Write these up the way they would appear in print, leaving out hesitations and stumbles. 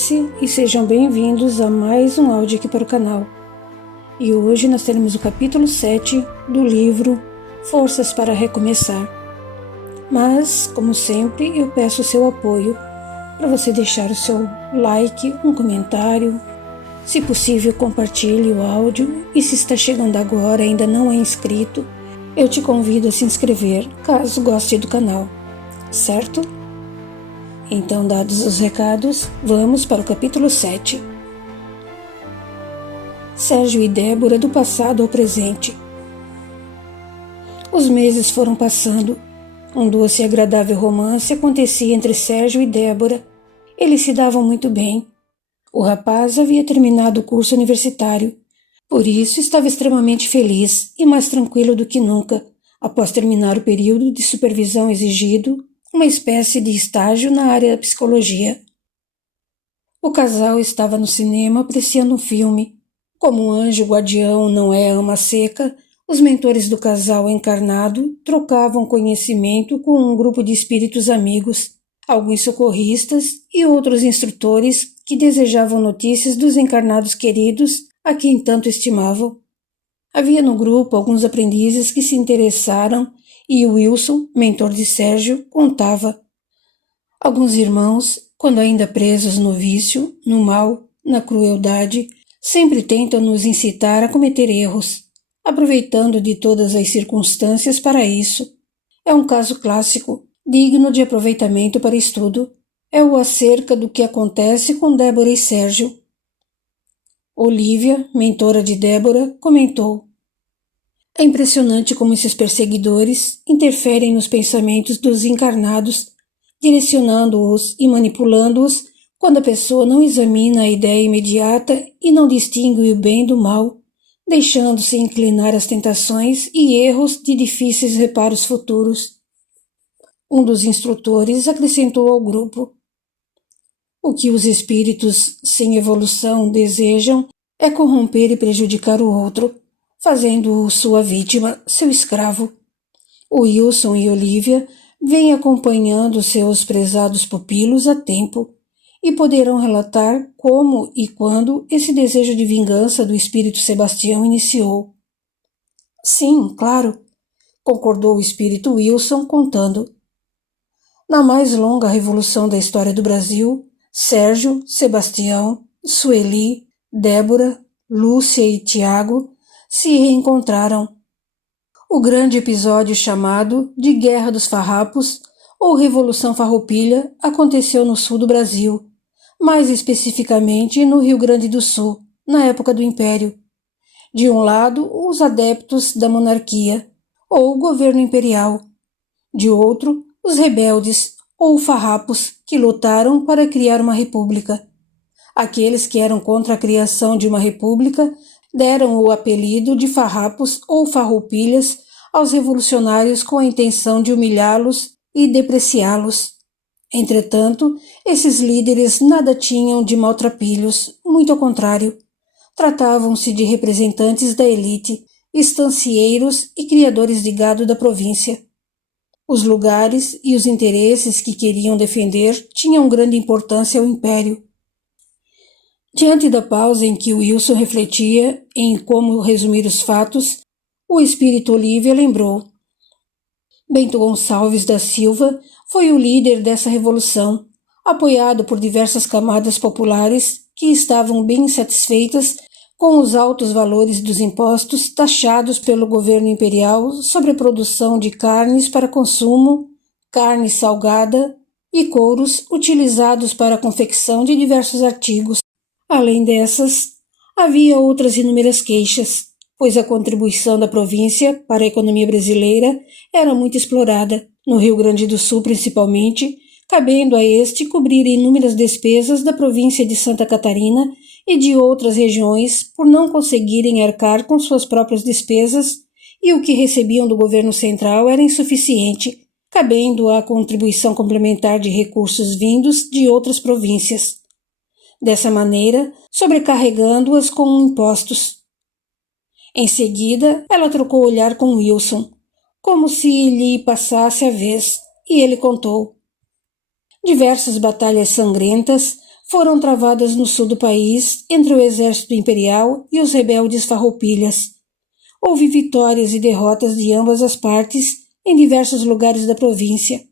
Prece e sejam bem-vindos a mais um áudio aqui para o canal. E hoje nós teremos o capítulo 7 do livro Forças para Recomeçar. Mas, como sempre, eu peço o seu apoio para você deixar o seu like, um comentário, se possível compartilhe o áudio e se está chegando agora e ainda não é inscrito, eu te convido a se inscrever caso goste do canal, certo? Então, dados os recados, vamos para o capítulo 7. Sérgio e Débora do passado ao presente. Os meses foram passando. Um doce e agradável romance acontecia entre Sérgio e Débora. Eles se davam muito bem. O rapaz havia terminado o curso universitário, por isso estava extremamente feliz e mais tranquilo do que nunca, após terminar o período de supervisão exigido, uma espécie de estágio na área da psicologia. O casal estava no cinema apreciando um filme. Como um anjo guardião não é ama seca, os mentores do casal encarnado trocavam conhecimento com um grupo de espíritos amigos, alguns socorristas e outros instrutores que desejavam notícias dos encarnados queridos a quem tanto estimavam. Havia no grupo alguns aprendizes que se interessaram e Wilson, mentor de Sérgio, contava. Alguns irmãos, quando ainda presos no vício, no mal, na crueldade, sempre tentam nos incitar a cometer erros, aproveitando de todas as circunstâncias para isso. É um caso clássico, digno de aproveitamento para estudo. É o acerca do que acontece com Débora e Sérgio. Olívia, mentora de Débora, comentou. É impressionante como esses perseguidores interferem nos pensamentos dos encarnados, direcionando-os e manipulando-os quando a pessoa não examina a ideia imediata e não distingue o bem do mal, deixando-se inclinar às tentações e erros de difíceis reparos futuros. Um dos instrutores acrescentou ao grupo. O que os espíritos sem evolução desejam é corromper e prejudicar o outro, fazendo-o sua vítima, seu escravo. O Wilson e Olívia vêm acompanhando seus prezados pupilos há tempo e poderão relatar como e quando esse desejo de vingança do espírito Sebastião iniciou. Sim, claro, concordou o espírito Wilson contando. Na mais longa revolução da história do Brasil, Sérgio, Sebastião, Sueli, Débora, Lúcia e Tiago se reencontraram. O grande episódio chamado de Guerra dos Farrapos ou Revolução Farroupilha aconteceu no sul do Brasil, mais especificamente no Rio Grande do Sul, na época do Império. De um lado, os adeptos da monarquia, ou governo imperial. De outro, os rebeldes, ou farrapos, que lutaram para criar uma república. Aqueles que eram contra a criação de uma república deram o apelido de farrapos ou farroupilhas aos revolucionários com a intenção de humilhá-los e depreciá-los. Entretanto, esses líderes nada tinham de maltrapilhos, muito ao contrário. Tratavam-se de representantes da elite, estancieiros e criadores de gado da província. Os lugares e os interesses que queriam defender tinham grande importância ao império. Diante da pausa em que Wilson refletia em como resumir os fatos, o espírito Olívia lembrou. Bento Gonçalves da Silva foi o líder dessa revolução, apoiado por diversas camadas populares que estavam bem insatisfeitas com os altos valores dos impostos taxados pelo governo imperial sobre a produção de carnes para consumo, carne salgada e couros utilizados para a confecção de diversos artigos. Além dessas, havia outras inúmeras queixas, pois a contribuição da província para a economia brasileira era muito explorada, no Rio Grande do Sul principalmente, cabendo a este cobrir inúmeras despesas da província de Santa Catarina e de outras regiões por não conseguirem arcar com suas próprias despesas, e o que recebiam do governo central era insuficiente, cabendo a contribuição complementar de recursos vindos de outras províncias. Dessa maneira, sobrecarregando-as com impostos. Em seguida, ela trocou olhar com Wilson, como se lhe passasse a vez, e ele contou. Diversas batalhas sangrentas foram travadas no sul do país entre o exército imperial e os rebeldes farroupilhas. Houve vitórias e derrotas de ambas as partes em diversos lugares da província,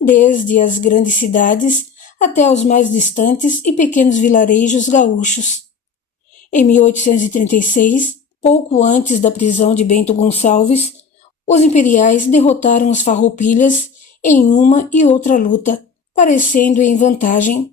desde as grandes cidades até os mais distantes e pequenos vilarejos gaúchos. Em 1836, pouco antes da prisão de Bento Gonçalves, os imperiais derrotaram os farroupilhas em uma e outra luta, parecendo em vantagem.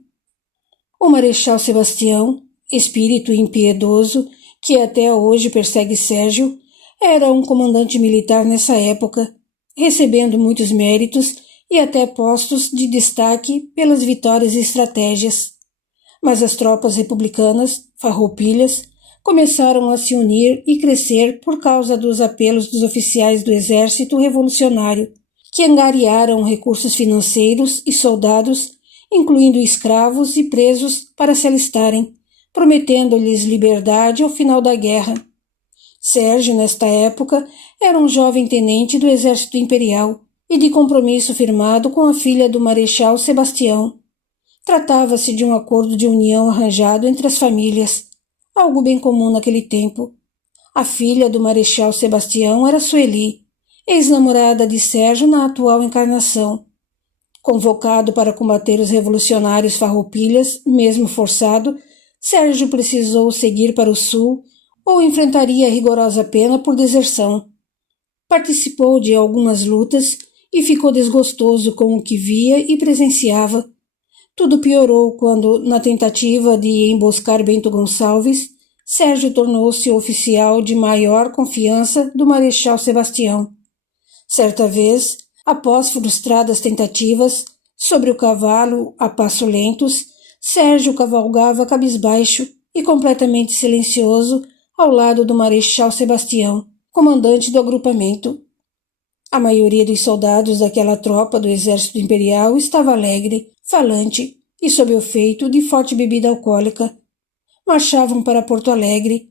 O Marechal Sebastião, espírito impiedoso que até hoje persegue Sérgio, era um comandante militar nessa época, recebendo muitos méritos e até postos de destaque pelas vitórias e estratégias. Mas as tropas republicanas, farroupilhas, começaram a se unir e crescer por causa dos apelos dos oficiais do exército revolucionário, que angariaram recursos financeiros e soldados, incluindo escravos e presos, para se alistarem, prometendo-lhes liberdade ao final da guerra. Sérgio, nesta época, era um jovem tenente do exército imperial e de compromisso firmado com a filha do Marechal Sebastião. Tratava-se de um acordo de união arranjado entre as famílias, algo bem comum naquele tempo. A filha do Marechal Sebastião era Sueli, ex-namorada de Sérgio na atual encarnação. Convocado para combater os revolucionários farroupilhas, mesmo forçado, Sérgio precisou seguir para o sul ou enfrentaria rigorosa pena por deserção. Participou de algumas lutas e ficou desgostoso com o que via e presenciava. Tudo piorou quando, na tentativa de emboscar Bento Gonçalves, Sérgio tornou-se oficial de maior confiança do Marechal Sebastião. Certa vez, após frustradas tentativas, sobre o cavalo a passo lentos, Sérgio cavalgava cabisbaixo e completamente silencioso ao lado do Marechal Sebastião, comandante do agrupamento. A maioria dos soldados daquela tropa do exército imperial estava alegre, falante e sob o efeito de forte bebida alcoólica. Marchavam para Porto Alegre.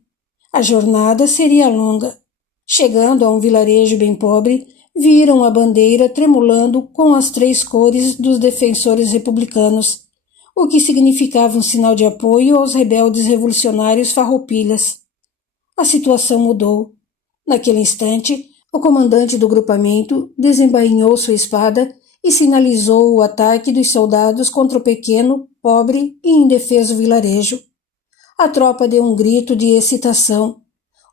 A jornada seria longa. Chegando a um vilarejo bem pobre, viram a bandeira tremulando com as 3 cores dos defensores republicanos, o que significava um sinal de apoio aos rebeldes revolucionários farroupilhas. A situação mudou. Naquele instante, o comandante do grupamento desembainhou sua espada e sinalizou o ataque dos soldados contra o pequeno, pobre e indefeso vilarejo. A tropa deu um grito de excitação.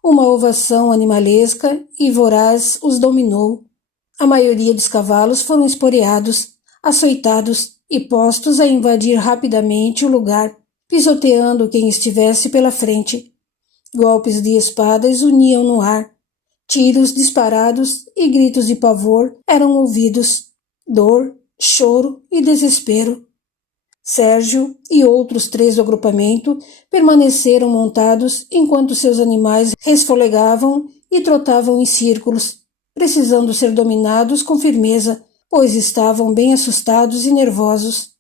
Uma ovação animalesca e voraz os dominou. A maioria dos cavalos foram esporeados, açoitados e postos a invadir rapidamente o lugar, pisoteando quem estivesse pela frente. Golpes de espadas uniam no ar. Tiros disparados e gritos de pavor eram ouvidos. Dor, choro e desespero. Sérgio e outros 3 do agrupamento permaneceram montados enquanto seus animais resfolegavam e trotavam em círculos, precisando ser dominados com firmeza, pois estavam bem assustados e nervosos.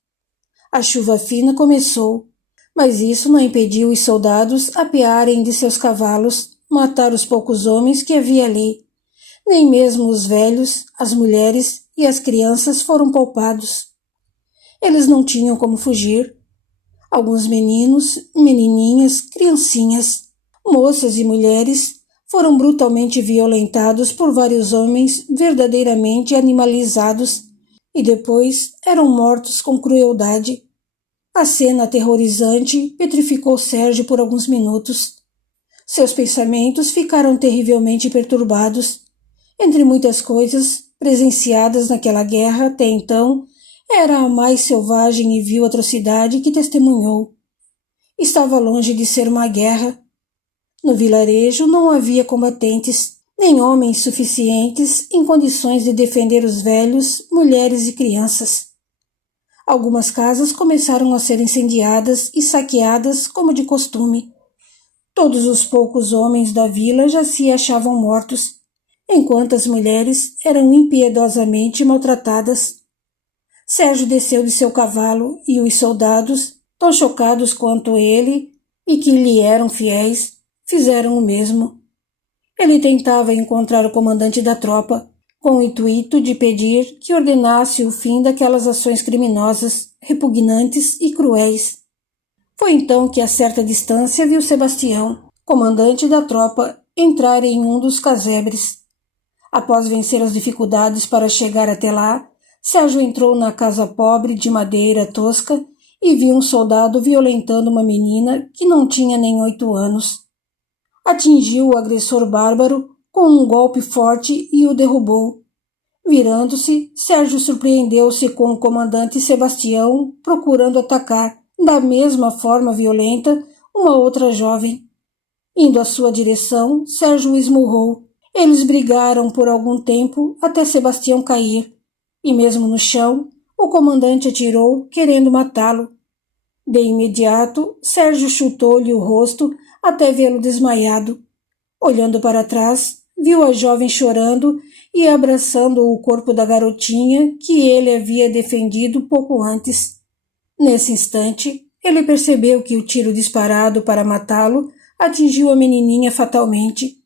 A chuva fina começou, mas isso não impediu os soldados apearem de seus cavalos, matar os poucos homens que havia ali. Nem mesmo os velhos, as mulheres e as crianças foram poupados. Eles não tinham como fugir. Alguns meninos, menininhas, criancinhas, moças e mulheres foram brutalmente violentados por vários homens verdadeiramente animalizados e depois eram mortos com crueldade. A cena aterrorizante petrificou Sérgio por alguns minutos. Seus pensamentos ficaram terrivelmente perturbados. Entre muitas coisas presenciadas naquela guerra até então, era a mais selvagem e vil atrocidade que testemunhou. Estava longe de ser uma guerra. No vilarejo não havia combatentes, nem homens suficientes em condições de defender os velhos, mulheres e crianças. Algumas casas começaram a ser incendiadas e saqueadas como de costume. Todos os poucos homens da vila já se achavam mortos, enquanto as mulheres eram impiedosamente maltratadas. Sérgio desceu de seu cavalo e os soldados, tão chocados quanto ele e que lhe eram fiéis, fizeram o mesmo. Ele tentava encontrar o comandante da tropa, com o intuito de pedir que ordenasse o fim daquelas ações criminosas, repugnantes e cruéis. Foi então que a certa distância viu Sebastião, comandante da tropa, entrar em um dos casebres. Após vencer as dificuldades para chegar até lá, Sérgio entrou na casa pobre de madeira tosca e viu um soldado violentando uma menina que não tinha nem 8 anos. Atingiu o agressor bárbaro com um golpe forte e o derrubou. Virando-se, Sérgio surpreendeu-se com o comandante Sebastião procurando atacar, da mesma forma violenta, uma outra jovem. Indo à sua direção, Sérgio o esmurrou. Eles brigaram por algum tempo até Sebastião cair, e mesmo no chão, o comandante atirou, querendo matá-lo. De imediato, Sérgio chutou-lhe o rosto até vê-lo desmaiado. Olhando para trás, viu a jovem chorando e abraçando o corpo da garotinha que ele havia defendido pouco antes. Nesse instante, ele percebeu que o tiro disparado para matá-lo atingiu a menininha fatalmente.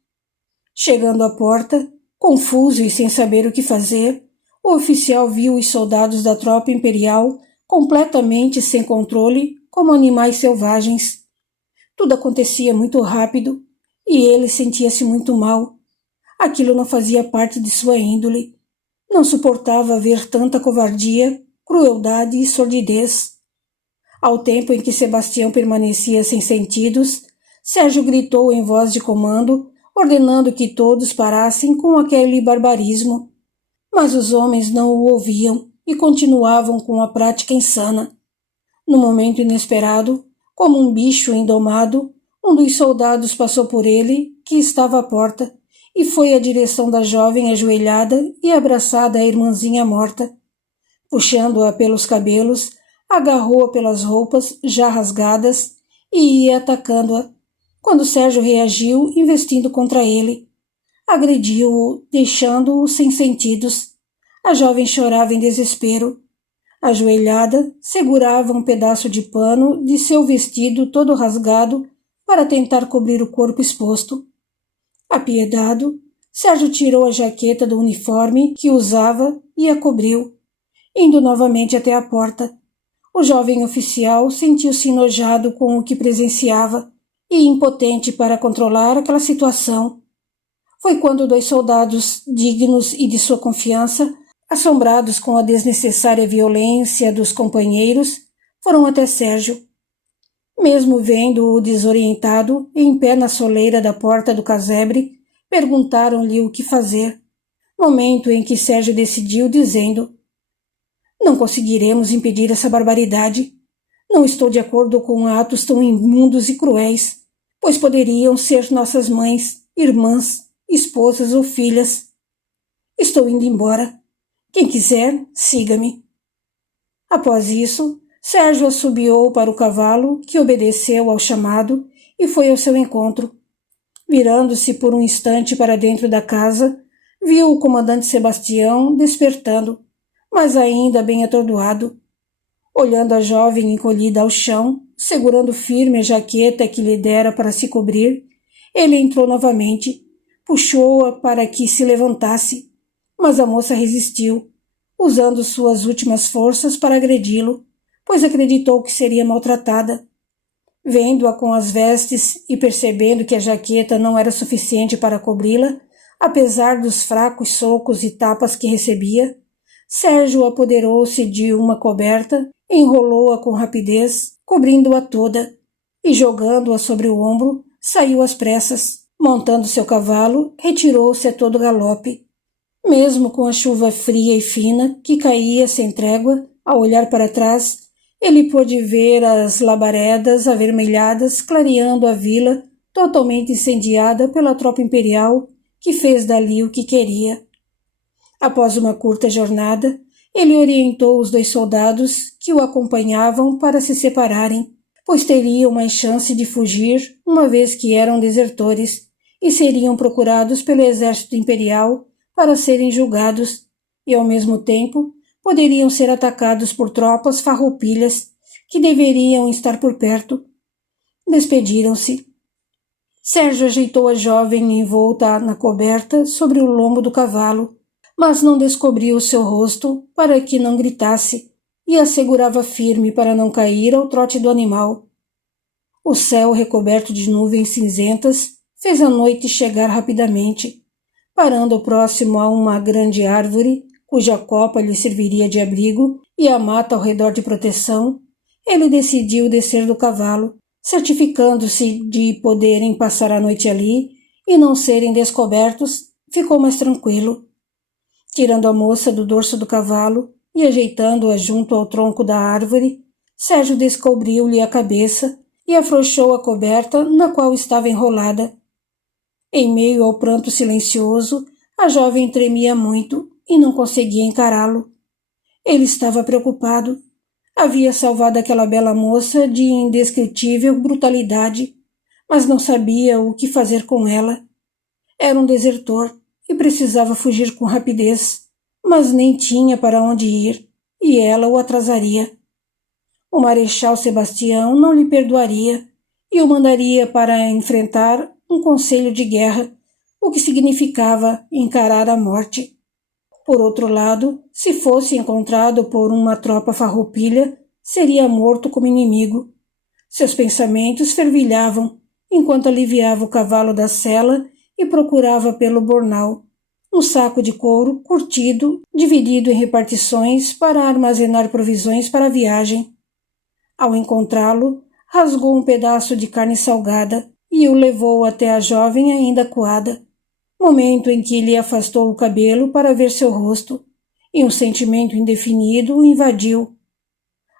Chegando à porta, confuso e sem saber o que fazer, o oficial viu os soldados da tropa imperial completamente sem controle, como animais selvagens. Tudo acontecia muito rápido e ele sentia-se muito mal. Aquilo não fazia parte de sua índole. Não suportava ver tanta covardia, crueldade e sordidez. Ao tempo em que Sebastião permanecia sem sentidos, Sérgio gritou em voz de comando, ordenando que todos parassem com aquele barbarismo. Mas os homens não o ouviam e continuavam com a prática insana. No momento inesperado, como um bicho indomado, um dos soldados passou por ele, que estava à porta, e foi à direção da jovem ajoelhada e abraçada à irmãzinha morta. Puxando-a pelos cabelos, agarrou-a pelas roupas já rasgadas e ia atacando-a, quando Sérgio reagiu, investindo contra ele. Agrediu-o, deixando-o sem sentidos. A jovem chorava em desespero. Ajoelhada, segurava um pedaço de pano de seu vestido todo rasgado para tentar cobrir o corpo exposto. Apiedado, Sérgio tirou a jaqueta do uniforme que usava e a cobriu, indo novamente até a porta. O jovem oficial sentiu-se enojado com o que presenciava e impotente para controlar aquela situação. Foi quando 2 soldados dignos e de sua confiança, assombrados com a desnecessária violência dos companheiros, foram até Sérgio. Mesmo vendo-o desorientado, em pé na soleira da porta do casebre, perguntaram-lhe o que fazer, momento em que Sérgio decidiu, dizendo: "Não conseguiremos impedir essa barbaridade. Não estou de acordo com atos tão imundos e cruéis, pois poderiam ser nossas mães, irmãs, esposas ou filhas. Estou indo embora. Quem quiser, siga-me." Após isso, Sérgio assobiou para o cavalo, que obedeceu ao chamado e foi ao seu encontro. Virando-se por um instante para dentro da casa, viu o comandante Sebastião despertando, mas ainda bem atordoado. Olhando a jovem encolhida ao chão, segurando firme a jaqueta que lhe dera para se cobrir, ele entrou novamente, puxou-a para que se levantasse, mas a moça resistiu, usando suas últimas forças para agredi-lo, pois acreditou que seria maltratada. Vendo-a com as vestes e percebendo que a jaqueta não era suficiente para cobri-la, apesar dos fracos socos e tapas que recebia, Sérgio apoderou-se de uma coberta, enrolou-a com rapidez, cobrindo-a toda, e jogando-a sobre o ombro, saiu às pressas. Montando seu cavalo, retirou-se a todo galope. Mesmo com a chuva fria e fina que caía sem trégua, ao olhar para trás, ele pôde ver as labaredas avermelhadas clareando a vila totalmente incendiada pela tropa imperial que fez dali o que queria. Após uma curta jornada, ele orientou os 2 soldados que o acompanhavam para se separarem, pois teriam mais chance de fugir, uma vez que eram desertores, e seriam procurados pelo exército imperial para serem julgados, e ao mesmo tempo poderiam ser atacados por tropas farroupilhas que deveriam estar por perto. Despediram-se. Sérgio ajeitou a jovem envolta na coberta sobre o lombo do cavalo, mas não descobriu o seu rosto para que não gritasse, e a segurava firme para não cair ao trote do animal. O céu, recoberto de nuvens cinzentas, fez a noite chegar rapidamente. Parando próximo a uma grande árvore, cuja copa lhe serviria de abrigo e a mata ao redor de proteção, ele decidiu descer do cavalo, certificando-se de poderem passar a noite ali e não serem descobertos, ficou mais tranquilo. Tirando a moça do dorso do cavalo e ajeitando-a junto ao tronco da árvore, Sérgio descobriu-lhe a cabeça e afrouxou a coberta na qual estava enrolada. Em meio ao pranto silencioso, a jovem tremia muito e não conseguia encará-lo. Ele estava preocupado. Havia salvado aquela bela moça de indescritível brutalidade, mas não sabia o que fazer com ela. Era um desertor e precisava fugir com rapidez, mas nem tinha para onde ir, e ela o atrasaria. O Marechal Sebastião não lhe perdoaria e o mandaria para enfrentar um conselho de guerra, o que significava encarar a morte. Por outro lado, se fosse encontrado por uma tropa farroupilha, seria morto como inimigo. Seus pensamentos fervilhavam, enquanto aliviava o cavalo da sela e procurava pelo bornal, um saco de couro curtido, dividido em repartições para armazenar provisões para a viagem. Ao encontrá-lo, rasgou um pedaço de carne salgada e o levou até a jovem ainda acuada, momento em que lhe afastou o cabelo para ver seu rosto, e um sentimento indefinido o invadiu.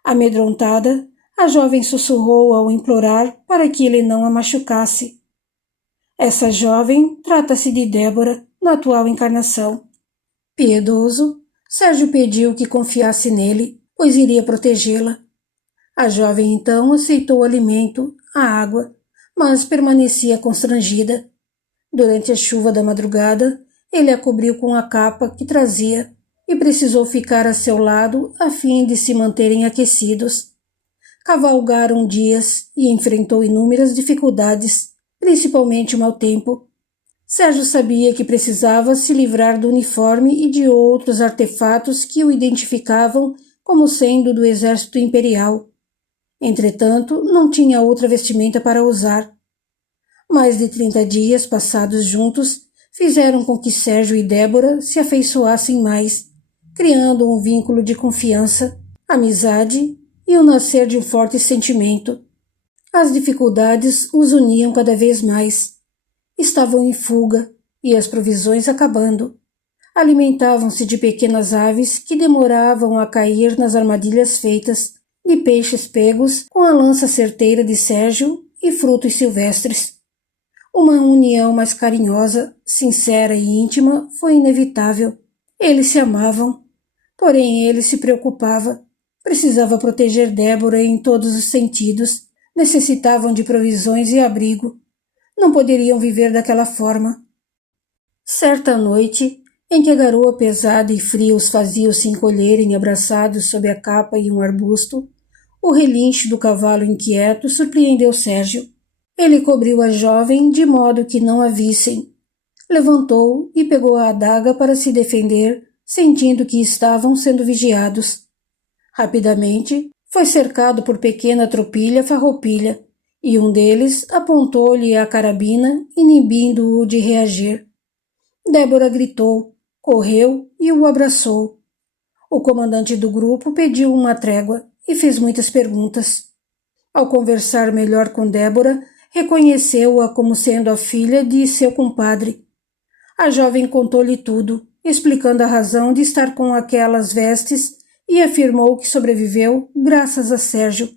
Amedrontada, a jovem sussurrou ao implorar para que ele não a machucasse. Essa jovem trata-se de Débora, na atual encarnação. Piedoso, Sérgio pediu que confiasse nele, pois iria protegê-la. A jovem então aceitou o alimento, a água, mas permanecia constrangida. Durante a chuva da madrugada, ele a cobriu com a capa que trazia e precisou ficar a seu lado a fim de se manterem aquecidos. Cavalgaram dias e enfrentou inúmeras dificuldades, principalmente o mau tempo. Sérgio sabia que precisava se livrar do uniforme e de outros artefatos que o identificavam como sendo do exército imperial. Entretanto, não tinha outra vestimenta para usar. Mais de 30 dias passados juntos fizeram com que Sérgio e Débora se afeiçoassem mais, criando um vínculo de confiança, amizade e o nascer de um forte sentimento. As dificuldades os uniam cada vez mais. Estavam em fuga e as provisões acabando. Alimentavam-se de pequenas aves que demoravam a cair nas armadilhas feitas, de peixes pegos com a lança certeira de Sérgio e frutos silvestres. Uma união mais carinhosa, sincera e íntima foi inevitável. Eles se amavam, porém ele se preocupava. Precisava proteger Débora em todos os sentidos. Necessitavam de provisões e abrigo. Não poderiam viver daquela forma. Certa noite, em que a garoa pesada e fria os fazia se encolherem abraçados sob a capa e um arbusto, o relincho do cavalo inquieto surpreendeu Sérgio. Ele cobriu a jovem de modo que não a vissem. Levantou e pegou a adaga para se defender, sentindo que estavam sendo vigiados. Rapidamente, foi cercado por pequena tropilha farroupilha, e um deles apontou-lhe a carabina, inibindo-o de reagir. Débora gritou, correu e o abraçou. O comandante do grupo pediu uma trégua e fez muitas perguntas. Ao conversar melhor com Débora, reconheceu-a como sendo a filha de seu compadre. A jovem contou-lhe tudo, explicando a razão de estar com aquelas vestes e afirmou que sobreviveu graças a Sérgio.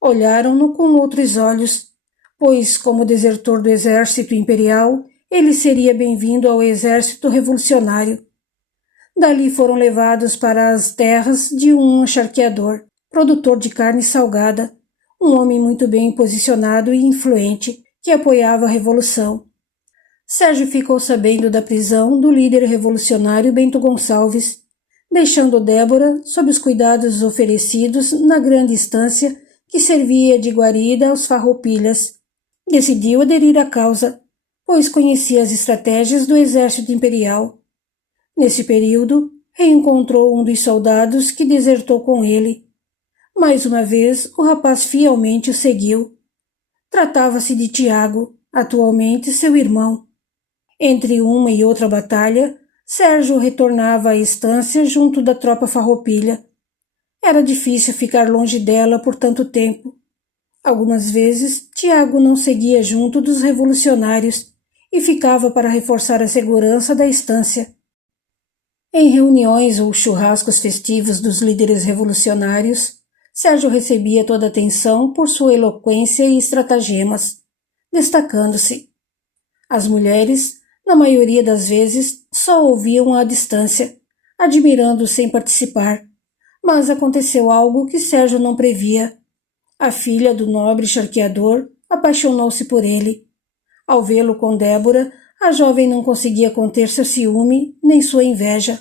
Olharam-no com outros olhos, pois, como desertor do exército imperial, ele seria bem-vindo ao exército revolucionário. Dali foram levados para as terras de um charqueador, produtor de carne salgada, um homem muito bem posicionado e influente, que apoiava a revolução. Sérgio ficou sabendo da prisão do líder revolucionário Bento Gonçalves, deixando Débora sob os cuidados oferecidos na grande estância que servia de guarida aos farroupilhas. Decidiu aderir à causa, pois conhecia as estratégias do exército imperial. Nesse período, reencontrou um dos soldados que desertou com ele. Mais uma vez, o rapaz fielmente o seguiu. Tratava-se de Tiago, atualmente seu irmão. Entre uma e outra batalha, Sérgio retornava à estância junto da tropa farroupilha. Era difícil ficar longe dela por tanto tempo. Algumas vezes, Tiago não seguia junto dos revolucionários e ficava para reforçar a segurança da estância. Em reuniões ou churrascos festivos dos líderes revolucionários, Sérgio recebia toda a atenção por sua eloquência e estratagemas, destacando-se. As mulheres, na maioria das vezes, só ouviam à distância, admirando sem participar. Mas aconteceu algo que Sérgio não previa. A filha do nobre charqueador apaixonou-se por ele. Ao vê-lo com Débora, a jovem não conseguia conter seu ciúme nem sua inveja.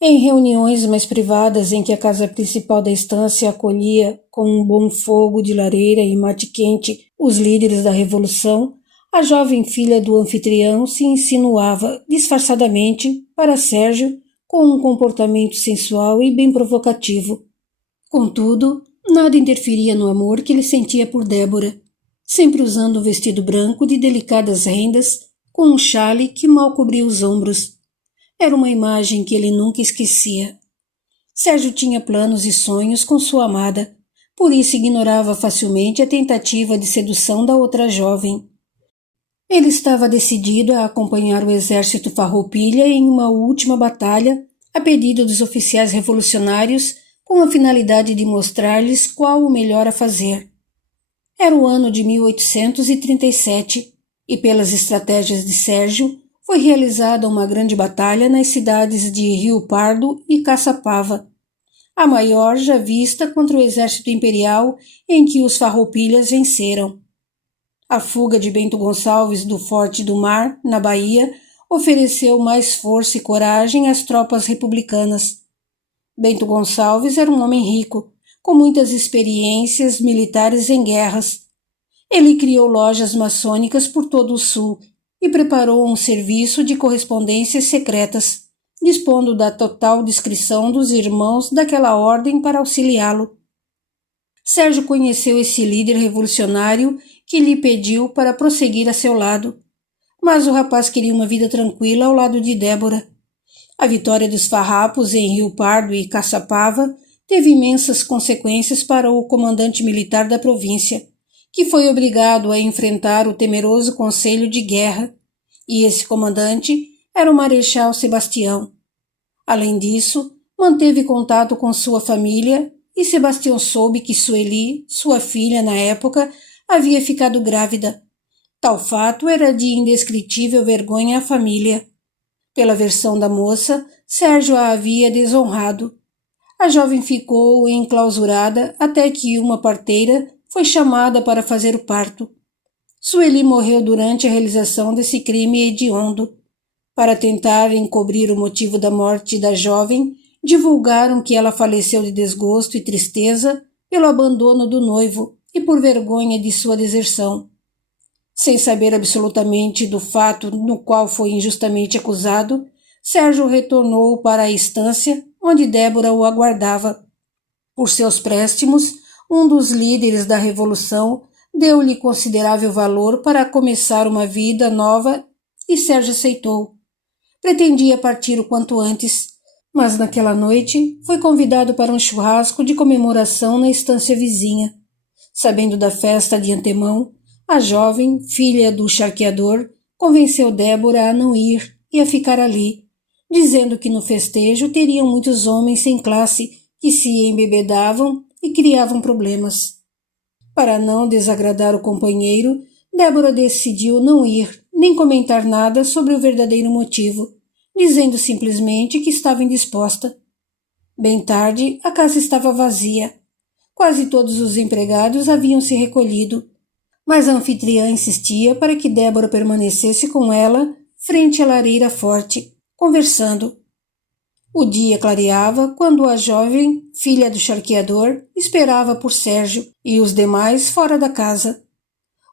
Em reuniões mais privadas em que a casa principal da estância acolhia com um bom fogo de lareira e mate quente os líderes da revolução, a jovem filha do anfitrião se insinuava disfarçadamente para Sérgio com um comportamento sensual e bem provocativo. Contudo, nada interferia no amor que ele sentia por Débora, sempre usando um vestido branco de delicadas rendas com um chale que mal cobria os ombros. Era uma imagem que ele nunca esquecia. Sérgio tinha planos e sonhos com sua amada, por isso ignorava facilmente a tentativa de sedução da outra jovem. Ele estava decidido a acompanhar o exército farroupilha em uma última batalha, a pedido dos oficiais revolucionários, com a finalidade de mostrar-lhes qual o melhor a fazer. Era o ano de 1837 e, pelas estratégias de Sérgio, foi realizada uma grande batalha nas cidades de Rio Pardo e Caçapava, a maior já vista contra o exército imperial em que os farroupilhas venceram. A fuga de Bento Gonçalves do Forte do Mar, na Bahia, ofereceu mais força e coragem às tropas republicanas. Bento Gonçalves era um homem rico, com muitas experiências militares em guerras. Ele criou lojas maçônicas por todo o sul e preparou um serviço de correspondências secretas, dispondo da total discrição dos irmãos daquela ordem para auxiliá-lo. Sérgio conheceu esse líder revolucionário que lhe pediu para prosseguir a seu lado, mas o rapaz queria uma vida tranquila ao lado de Débora. A vitória dos farrapos em Rio Pardo e Caçapava teve imensas consequências para o comandante militar da província, que foi obrigado a enfrentar o temeroso Conselho de Guerra, e esse comandante era o Marechal Sebastião. Além disso, manteve contato com sua família e Sebastião soube que Sueli, sua filha na época, havia ficado grávida. Tal fato era de indescritível vergonha à família. Pela versão da moça, Sérgio a havia desonrado. A jovem ficou enclausurada até que uma parteira foi chamada para fazer o parto. Sueli morreu durante a realização desse crime hediondo. Para tentar encobrir o motivo da morte da jovem, divulgaram que ela faleceu de desgosto e tristeza pelo abandono do noivo e por vergonha de sua deserção. Sem saber absolutamente do fato no qual foi injustamente acusado, Sérgio retornou para a estância onde Débora o aguardava. Por seus préstimos, um dos líderes da Revolução deu-lhe considerável valor para começar uma vida nova e Sérgio aceitou. Pretendia partir o quanto antes, mas naquela noite foi convidado para um churrasco de comemoração na estância vizinha. Sabendo da festa de antemão, a jovem, filha do charqueador, convenceu Débora a não ir e a ficar ali, dizendo que no festejo teriam muitos homens sem classe que se embebedavam e criavam problemas. Para não desagradar o companheiro, Débora decidiu não ir, nem comentar nada sobre o verdadeiro motivo, dizendo simplesmente que estava indisposta. Bem tarde, a casa estava vazia. Quase todos os empregados haviam se recolhido, mas a anfitriã insistia para que Débora permanecesse com ela frente à lareira forte, conversando. O dia clareava quando a jovem, filha do charqueador, esperava por Sérgio e os demais fora da casa.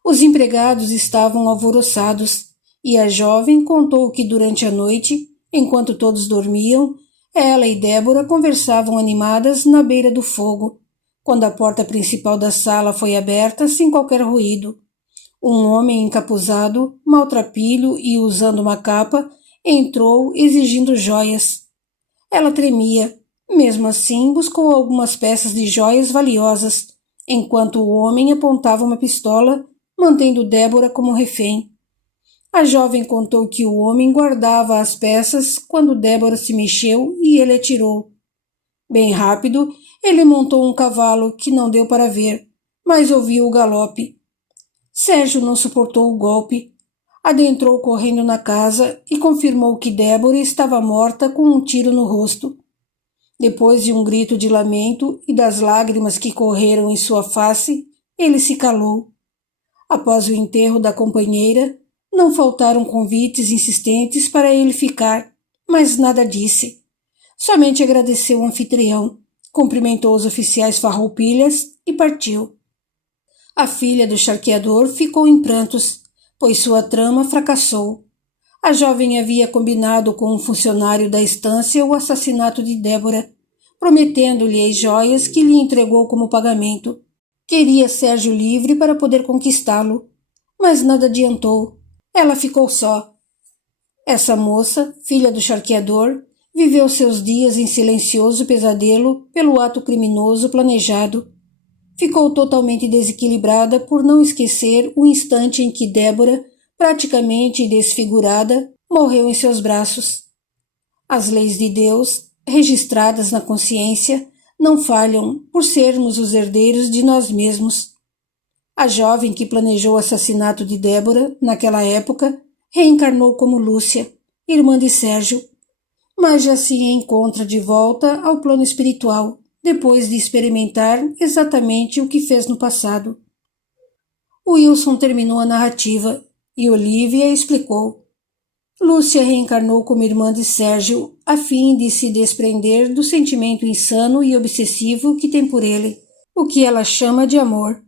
Os empregados estavam alvoroçados e a jovem contou que durante a noite, enquanto todos dormiam, ela e Débora conversavam animadas na beira do fogo, quando a porta principal da sala foi aberta sem qualquer ruído. Um homem encapuzado, maltrapilho e usando uma capa, entrou exigindo joias. Ela tremia. Mesmo assim, buscou algumas peças de joias valiosas, enquanto o homem apontava uma pistola, mantendo Débora como refém. A jovem contou que o homem guardava as peças quando Débora se mexeu e ele atirou. Bem rápido, ele montou um cavalo que não deu para ver, mas ouviu o galope. Sérgio não suportou o golpe. Adentrou correndo na casa e confirmou que Débora estava morta com um tiro no rosto. Depois de um grito de lamento e das lágrimas que correram em sua face, ele se calou. Após o enterro da companheira, não faltaram convites insistentes para ele ficar, mas nada disse. Somente agradeceu o anfitrião, cumprimentou os oficiais farroupilhas e partiu. A filha do charqueador ficou em prantos, pois sua trama fracassou. A jovem havia combinado com um funcionário da estância o assassinato de Débora, prometendo-lhe as joias que lhe entregou como pagamento. Queria Sérgio livre para poder conquistá-lo, mas nada adiantou. Ela ficou só. Essa moça, filha do charqueador, viveu seus dias em silencioso pesadelo pelo ato criminoso planejado. Ficou totalmente desequilibrada por não esquecer o instante em que Débora, praticamente desfigurada, morreu em seus braços. As leis de Deus, registradas na consciência, não falham por sermos os herdeiros de nós mesmos. A jovem que planejou o assassinato de Débora, naquela época, reencarnou como Lúcia, irmã de Sérgio, mas já se encontra de volta ao plano espiritual, depois de experimentar exatamente o que fez no passado. Wilson terminou a narrativa e Olivia explicou. Lúcia reencarnou como irmã de Sérgio, a fim de se desprender do sentimento insano e obsessivo que tem por ele, o que ela chama de amor.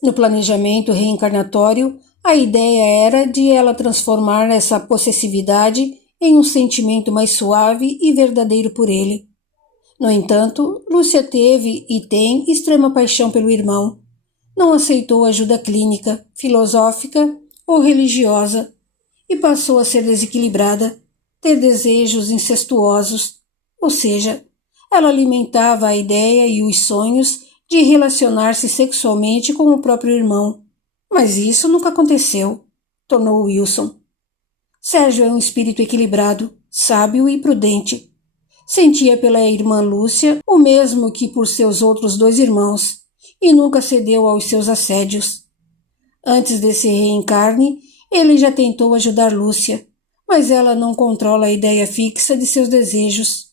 No planejamento reencarnatório, a ideia era de ela transformar essa possessividade em um sentimento mais suave e verdadeiro por ele. No entanto, Lúcia teve e tem extrema paixão pelo irmão. Não aceitou ajuda clínica, filosófica ou religiosa e passou a ser desequilibrada, ter desejos incestuosos, ou seja, ela alimentava a ideia e os sonhos de relacionar-se sexualmente com o próprio irmão. Mas isso nunca aconteceu, tornou Wilson. Sérgio é um espírito equilibrado, sábio e prudente. Sentia pela irmã Lúcia o mesmo que por seus outros 2 irmãos, e nunca cedeu aos seus assédios. Antes desse reencarne, ele já tentou ajudar Lúcia, mas ela não controla a ideia fixa de seus desejos.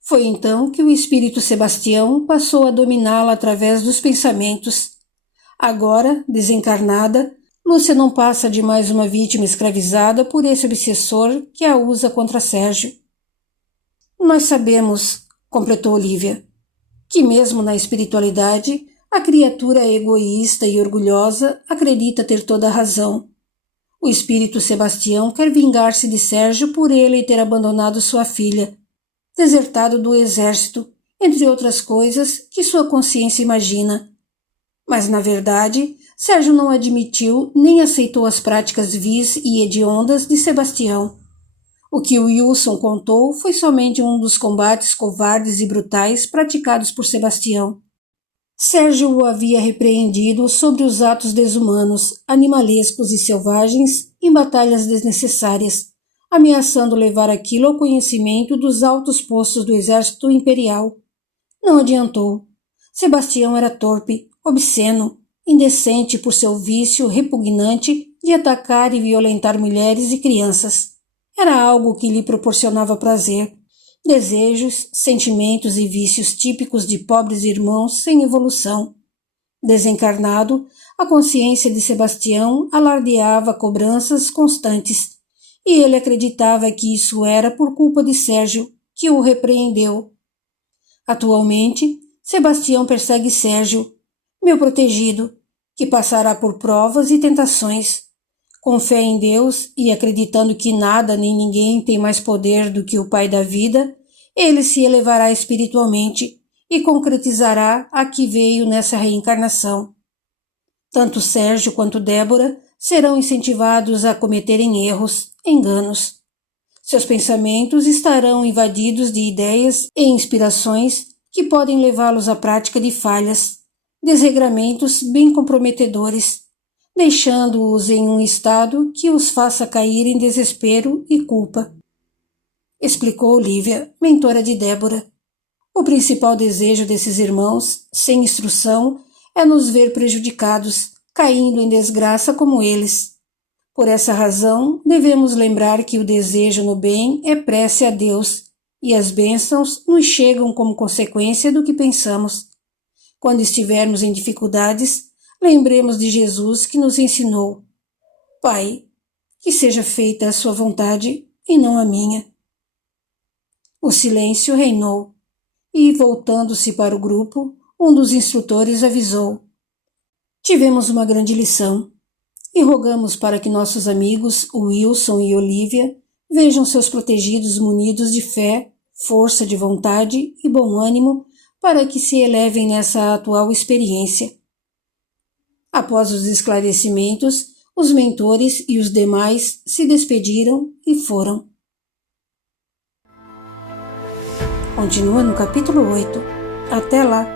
Foi então que o espírito Sebastião passou a dominá-la através dos pensamentos. Agora, desencarnada, Lúcia não passa de mais uma vítima escravizada por esse obsessor que a usa contra Sérgio. Nós sabemos, completou Olivia, que mesmo na espiritualidade, a criatura egoísta e orgulhosa acredita ter toda a razão. O espírito Sebastião quer vingar-se de Sérgio por ele ter abandonado sua filha, desertado do exército, entre outras coisas que sua consciência imagina. Mas, na verdade, Sérgio não admitiu nem aceitou as práticas vis e hediondas de Sebastião. O que Wilson contou foi somente um dos combates covardes e brutais praticados por Sebastião. Sérgio o havia repreendido sobre os atos desumanos, animalescos e selvagens em batalhas desnecessárias, ameaçando levar aquilo ao conhecimento dos altos postos do exército imperial. Não adiantou. Sebastião era torpe, obsceno, indecente por seu vício repugnante de atacar e violentar mulheres e crianças. Era algo que lhe proporcionava prazer, desejos, sentimentos e vícios típicos de pobres irmãos sem evolução. Desencarnado, a consciência de Sebastião alardeava cobranças constantes, e ele acreditava que isso era por culpa de Sérgio, que o repreendeu. Atualmente, Sebastião persegue Sérgio, meu protegido, que passará por provas e tentações. Com fé em Deus e acreditando que nada nem ninguém tem mais poder do que o Pai da vida, ele se elevará espiritualmente e concretizará a que veio nessa reencarnação. Tanto Sérgio quanto Débora serão incentivados a cometerem erros, enganos. Seus pensamentos estarão invadidos de ideias e inspirações que podem levá-los à prática de falhas, desregramentos bem comprometedores, deixando-os em um estado que os faça cair em desespero e culpa. Explicou Olivia, mentora de Débora. O principal desejo desses irmãos, sem instrução, é nos ver prejudicados, caindo em desgraça como eles. Por essa razão, devemos lembrar que o desejo no bem é prece a Deus, e as bênçãos nos chegam como consequência do que pensamos. Quando estivermos em dificuldades, lembremos de Jesus que nos ensinou: Pai, que seja feita a sua vontade e não a minha. O silêncio reinou, e, voltando-se para o grupo, um dos instrutores avisou: Tivemos uma grande lição, e rogamos para que nossos amigos Wilson e Olivia vejam seus protegidos munidos de fé, força de vontade e bom ânimo para que se elevem nessa atual experiência. Após os esclarecimentos, os mentores e os demais se despediram e foram. Continua no capítulo 8. Até lá!